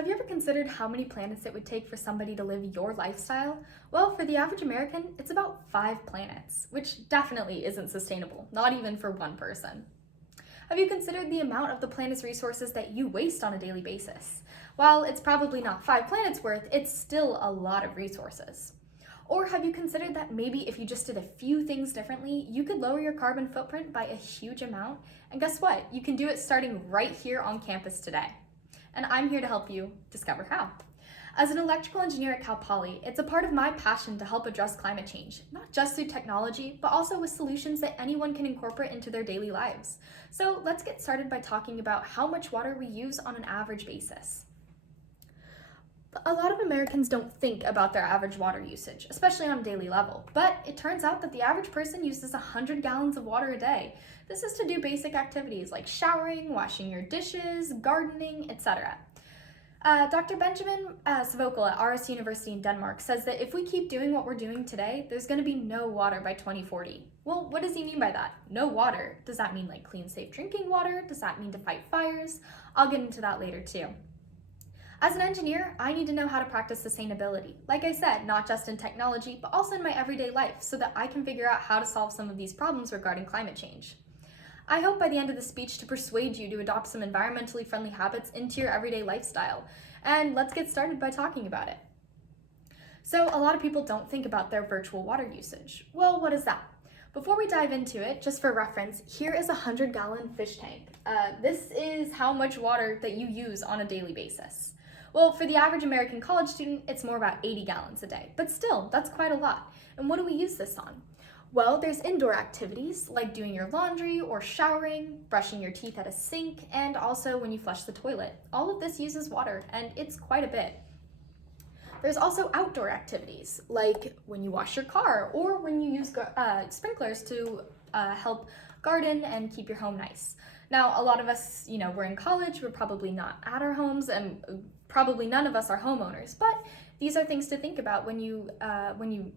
Have you ever considered how many planets it would take for somebody to live your lifestyle? Well, for the average American, it's about 5 planets, which definitely isn't sustainable, not even for one person. Have you considered the amount of the planet's resources that you waste on a daily basis? While it's probably not 5 planets worth, it's still a lot of resources. Or have you considered that maybe if you just did a few things differently, you could lower your carbon footprint by a huge amount? And guess what? You can do it starting right here on campus today. And I'm here to help you discover how. As an electrical engineer at Cal Poly, it's a part of my passion to help address climate change, not just through technology, but also with solutions that anyone can incorporate into their daily lives. So let's get started by talking about how much water we use on an average basis. A lot of Americans don't think about their average water usage, especially on a daily level, but it turns out that the average person uses 100 gallons of water a day. This is to do basic activities like showering, washing your dishes, gardening, etc. Dr. Benjamin Svokel at RS University in Denmark says that if we keep doing what we're doing today, there's going to be no water by 2040. Well, what does he mean by that? No water. Does that mean like clean, safe drinking water? Does that mean to fight fires? I'll get into that later too. As an engineer, I need to know how to practice sustainability. Like I said, not just in technology, but also in my everyday life so that I can figure out how to solve some of these problems regarding climate change. I hope by the end of the speech to persuade you to adopt some environmentally friendly habits into your everyday lifestyle. And let's get started by talking about it. So a lot of people don't think about their virtual water usage. Well, what is that? Before we dive into it, just for reference, here is a 100-gallon fish tank. This is how much water that you use on a daily basis. Well, for the average American college student, it's more about 80 gallons a day, but still, that's quite a lot. And what do we use this on? Well, there's indoor activities like doing your laundry or showering, brushing your teeth at a sink, and also when you flush the toilet. All of this uses water, and it's quite a bit. There's also outdoor activities like when you wash your car or when you use sprinklers to help garden and keep your home nice. Now, a lot of us, we're in college, we're probably not at our homes, and probably none of us are homeowners, but these are things to think about when you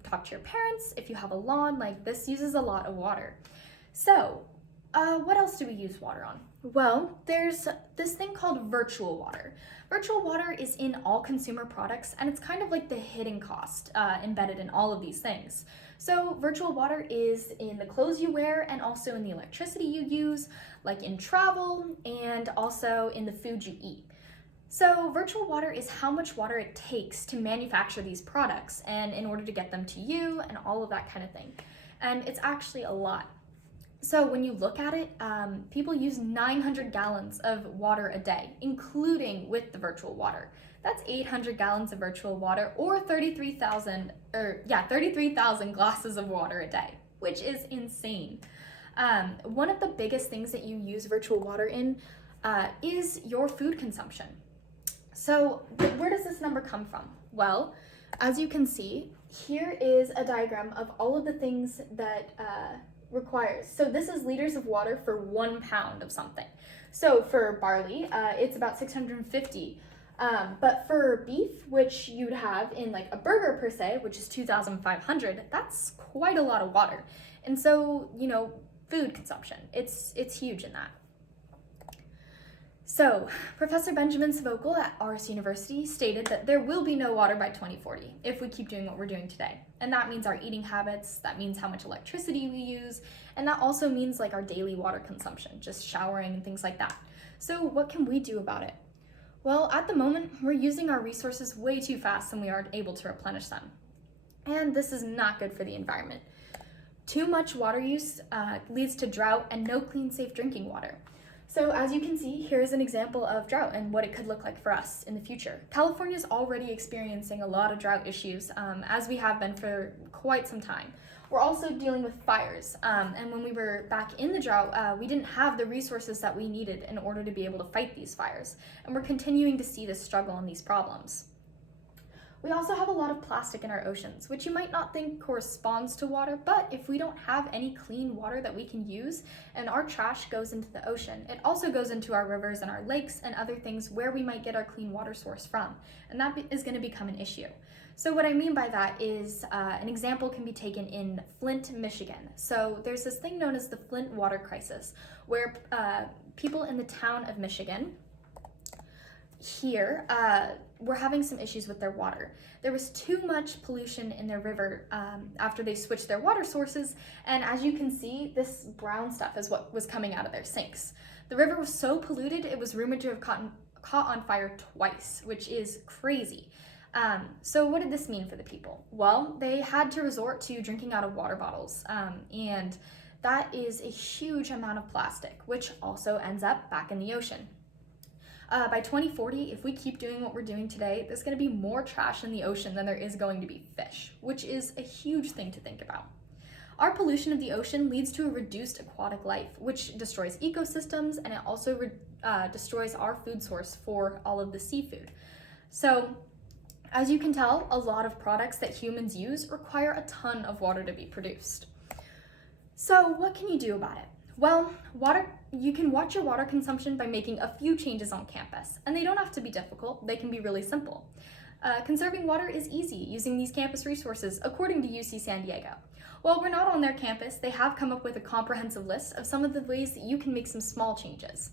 talk to your parents. If you have a lawn, like this uses a lot of water. So, what else do we use water on? Well, there's this thing called virtual water. Virtual water is in all consumer products, and it's kind of like the hidden cost embedded in all of these things. So virtual water is in the clothes you wear and also in the electricity you use, like in travel and also in the food you eat. So virtual water is how much water it takes to manufacture these products and in order to get them to you and all of that kind of thing. And it's actually a lot. So when you look at it, people use 900 gallons of water a day, including with the virtual water. That's 800 gallons of virtual water or 33,000 glasses of water a day, which is insane. One of the biggest things that you use virtual water in is your food consumption. So where does this number come from? Well, as you can see, here is a diagram of all of the things that requires. So this is liters of water for 1 pound of something. So for barley, it's about 650. But for beef, which you'd have in like a burger per se, which is 2,500, that's quite a lot of water. And so, food consumption, it's huge in that. So, Professor Benjamin Svokel at RS University stated that there will be no water by 2040 if we keep doing what we're doing today. And that means our eating habits, that means how much electricity we use, and that also means like our daily water consumption, just showering and things like that. So what can we do about it? Well, at the moment, we're using our resources way too fast and we aren't able to replenish them. And this is not good for the environment. Too much water use leads to drought and no clean, safe drinking water. So as you can see, here's an example of drought and what it could look like for us in the future. California is already experiencing a lot of drought issues, as we have been for quite some time. We're also dealing with fires, and when we were back in the drought, we didn't have the resources that we needed in order to be able to fight these fires, and we're continuing to see this struggle and these problems. We also have a lot of plastic in our oceans, which you might not think corresponds to water, but if we don't have any clean water that we can use and our trash goes into the ocean, it also goes into our rivers and our lakes and other things where we might get our clean water source from, and that is going to become an issue. So what I mean by that is an example can be taken in Flint, Michigan. So there's this thing known as the Flint water crisis, where people in the town of Michigan here were having some issues with their water. There was too much pollution in their river after they switched their water sources, and as you can see, this brown stuff is what was coming out of their sinks. The river was so polluted, it was rumored to have caught on fire twice, which is crazy. So what did this mean for the people? Well, they had to resort to drinking out of water bottles, and that is a huge amount of plastic, which also ends up back in the ocean. By 2040, if we keep doing what we're doing today, there's going to be more trash in the ocean than there is going to be fish, which is a huge thing to think about. Our pollution of the ocean leads to a reduced aquatic life, which destroys ecosystems, and it also destroys our food source for all of the seafood. So, as you can tell, a lot of products that humans use require a ton of water to be produced. So, what can you do about it? Well, you can watch your water consumption by making a few changes on campus, and they don't have to be difficult, they can be really simple. Conserving water is easy using these campus resources, according to UC San Diego. While we're not on their campus, they have come up with a comprehensive list of some of the ways that you can make some small changes.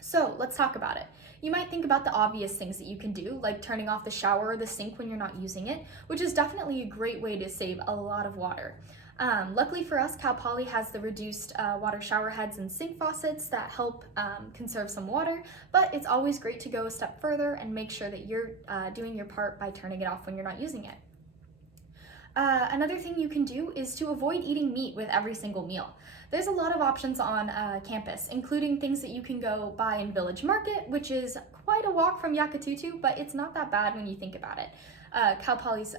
So let's talk about it. You might think about the obvious things that you can do, like turning off the shower or the sink when you're not using it, which is definitely a great way to save a lot of water. Luckily for us, Cal Poly has the reduced water shower heads and sink faucets that help conserve some water, but it's always great to go a step further and make sure that you're doing your part by turning it off when you're not using it. Another thing you can do is to avoid eating meat with every single meal. There's a lot of options on campus, including things that you can go buy in Village Market, which is quite a walk from Yakatutu, but it's not that bad when you think about it. Cal Poly's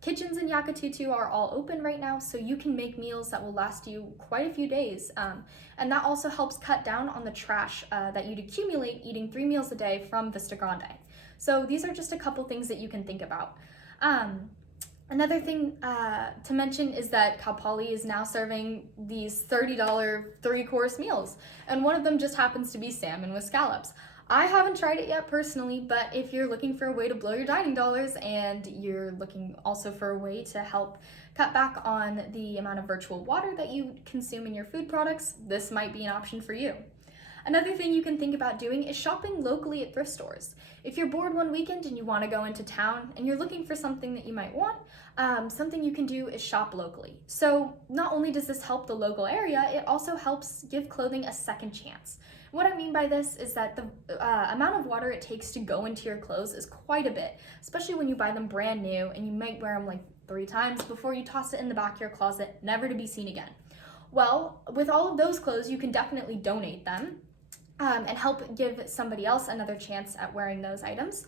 kitchens in Yakatutu are all open right now, so you can make meals that will last you quite a few days. And that also helps cut down on the trash that you'd accumulate eating 3 meals a day from Vista Grande. So these are just a couple things that you can think about. Another thing to mention is that Cal Poly is now serving these $30 3-course meals, and one of them just happens to be salmon with scallops. I haven't tried it yet personally, but if you're looking for a way to blow your dining dollars and you're looking also for a way to help cut back on the amount of virtual water that you consume in your food products, this might be an option for you. Another thing you can think about doing is shopping locally at thrift stores. If you're bored one weekend and you want to go into town and you're looking for something that you might want, something you can do is shop locally. So not only does this help the local area, it also helps give clothing a second chance. What I mean by this is that the amount of water it takes to go into your clothes is quite a bit, especially when you buy them brand new and you might wear them like 3 times before you toss it in the back of your closet, never to be seen again. Well, with all of those clothes, you can definitely donate them and help give somebody else another chance at wearing those items,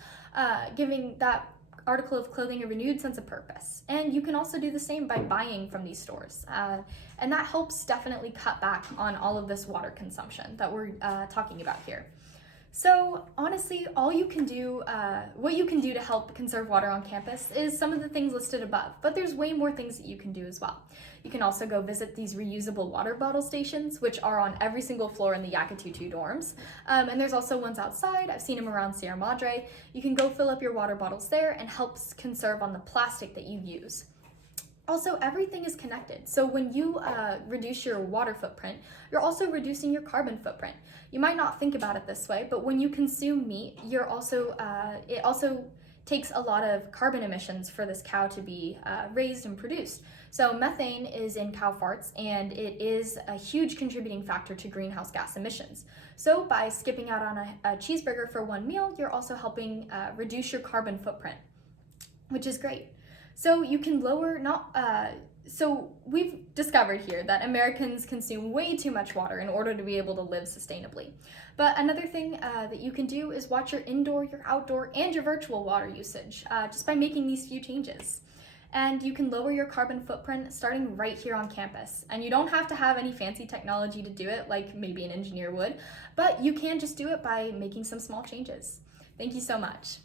giving that article of clothing a renewed sense of purpose. And you can also do the same by buying from these stores. And that helps definitely cut back on all of this water consumption that we're talking about here. So honestly, all you can do, what you can do to help conserve water on campus is some of the things listed above, but there's way more things that you can do as well. You can also go visit these reusable water bottle stations, which are on every single floor in the Yakatutu dorms. And there's also ones outside. I've seen them around Sierra Madre. You can go fill up your water bottles there and helps conserve on the plastic that you use. Also, everything is connected. So when you reduce your water footprint, you're also reducing your carbon footprint. You might not think about it this way, but when you consume meat, it also takes a lot of carbon emissions for this cow to be raised and produced. So methane is in cow farts, and it is a huge contributing factor to greenhouse gas emissions. So by skipping out on a cheeseburger for one meal, you're also helping reduce your carbon footprint, which is great. So you can so we've discovered here that Americans consume way too much water in order to be able to live sustainably. But another thing that you can do is watch your indoor, your outdoor, and your virtual water usage just by making these few changes. And you can lower your carbon footprint starting right here on campus. And you don't have to have any fancy technology to do it like maybe an engineer would, but you can just do it by making some small changes. Thank you so much.